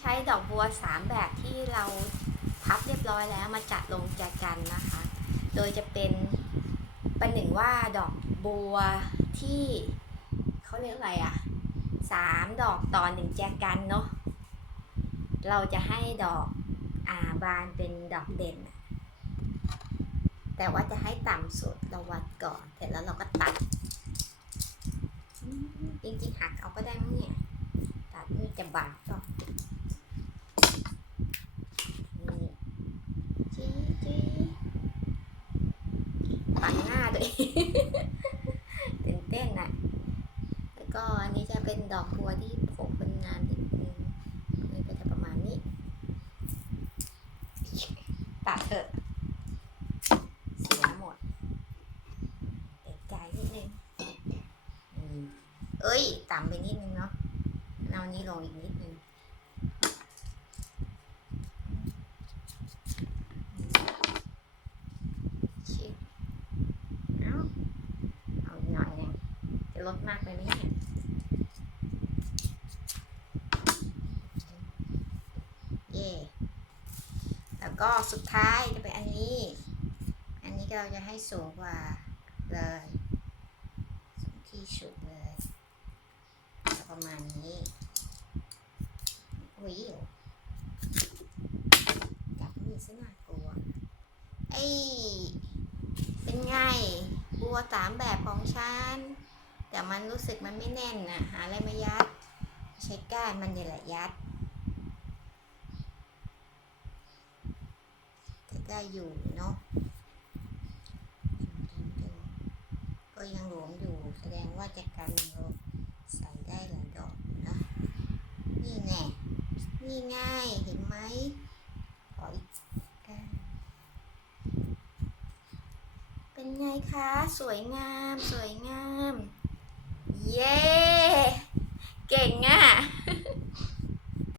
ใช้ดอกบัวสามแบบที่เราพับเรียบร้อยแล้วมาจัดลงแจกันนะคะ โดยจะเป็นประหนึ่งว่าดอกบัวที่เขาเรียกอะไรอะสามดอกต่อหนึ่งแจกันเนาะ เราจะให้ดอกอ่าบานเป็นดอกเด่น แต่ว่าจะให้ต่ำสุดเราวัดก่อนเสร็จแล้วเราก็ตัด จริงๆหักเอาก็ได้มั้งเนี่ย ตัดนี่จะบาดก็นี่จี้จี้ ปังหน้าตัวเองตื่นเต้นอะแล้วก็อันนี้จะเป็นดอกบัวที่โผล่เป็นงานนิดนึงนี่ก็จะประมาณนี้ ตัดเถอะเสียหมดเด็ดใจนิดนึงเอ้ย ต่ำไปนิดนึงเนาะเอานี้ลงอีกนิดนึงชิบเอาเอาอีกหน่อยหนึง จะลดมากไปไหมเนี่ยเย่แล้วก็สุดท้ายจะเป็นอันนี้ อันนี้เราจะให้สูงกว่าเลยสูงที่สุดเลยประมาณนี้วิวจับมีดซะน่ากลัวไอ้เป็นไงบัวสามแบบของฉัน แต่มันรู้สึกมันไม่แน่นนะหาอะไรมายัด ใช้ก้านมันนี่แหละยัดจะได้อยู่เนาะก็ยังหลวมอยู่แสดงว่าจะกันเราใส่ได้หลายดอกนะนี่แน่นี่ง่ายเห็นไหมขออีกก้านเป็นไงคะ สวยงาม สวยงาม Yay!